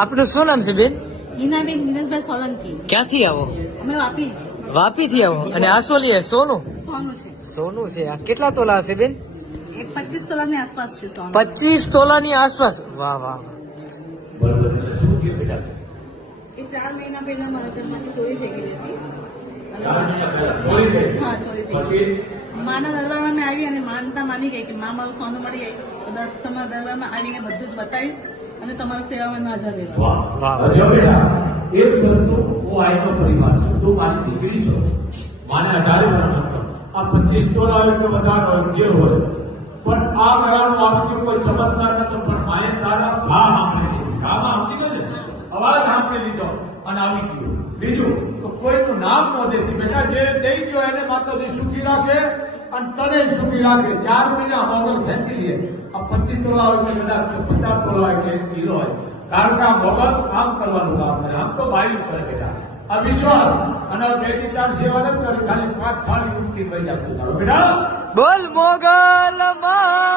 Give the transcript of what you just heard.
આપનું શું નામ છે બેન? હિનાબેન દિનેશભાઈ સોલંકી. ક્યાંથી આવો? અમે વાપી. વાપી થી આવો. અને આ શું લે? સોનું? સોનું છે. સોનું છે. આ કેટલા તોલા હશે બેન? એક 25 તોલાની આસપાસ છે સોનું. 25 તોલાની આસપાસ. વાહ વાહ. એ 4 મહિના પહેલા મારા ઘરમાંથી ચોરી થઈ ગઈ હતી. હા, ચોરી થઈ ગઈ. માના દરબારમાં મેં આવી અને માનતા માની ગઈ કે માં મારું સોનું મળી ગઈ તો તમારા દરબારમાં આવીને બધું જ બતાવીશ અને તમારા સેવામાં મેં હાજર રહીશ. એક વસ્તુ હું આઈનો પરિવાર છું, તું મારી દીકરી છો, માને 18 વર્ષ હતો. આ 25 તોલા હોય કે વધારે હોય જે હોય, પણ આ ગળાનું આપણી કોઈ ચમત્કાર નથી, પણ માએ તારા ઘા સાંભળી લીધી. ઘામાં સમજી ગયો ને, અવાજ સાંભળી લીધો અને આવી ગયો. બીજું તો કોઈનું નામ ન દેતી. બેટા જે દઈ ગયો એને માતાજી સુખી રાખે અને તને સુખી રાખે. 4 મહિના મોગલ ખેંચી લે. આ 25 તોલા હોય કે કદાચ 50 તોલા હોય કે 1 કિલો હોય, કારણ કે આ મોગલ કામ કરવાનું કામ કરે. આમ તો બાયું કરે બેટા. આ વિશ્વાસ અને 2-4 સેવા નથી કરી, ખાલી 5 થાળી ઉઠી પૈસા બેટા. બોલ મોગલ માં.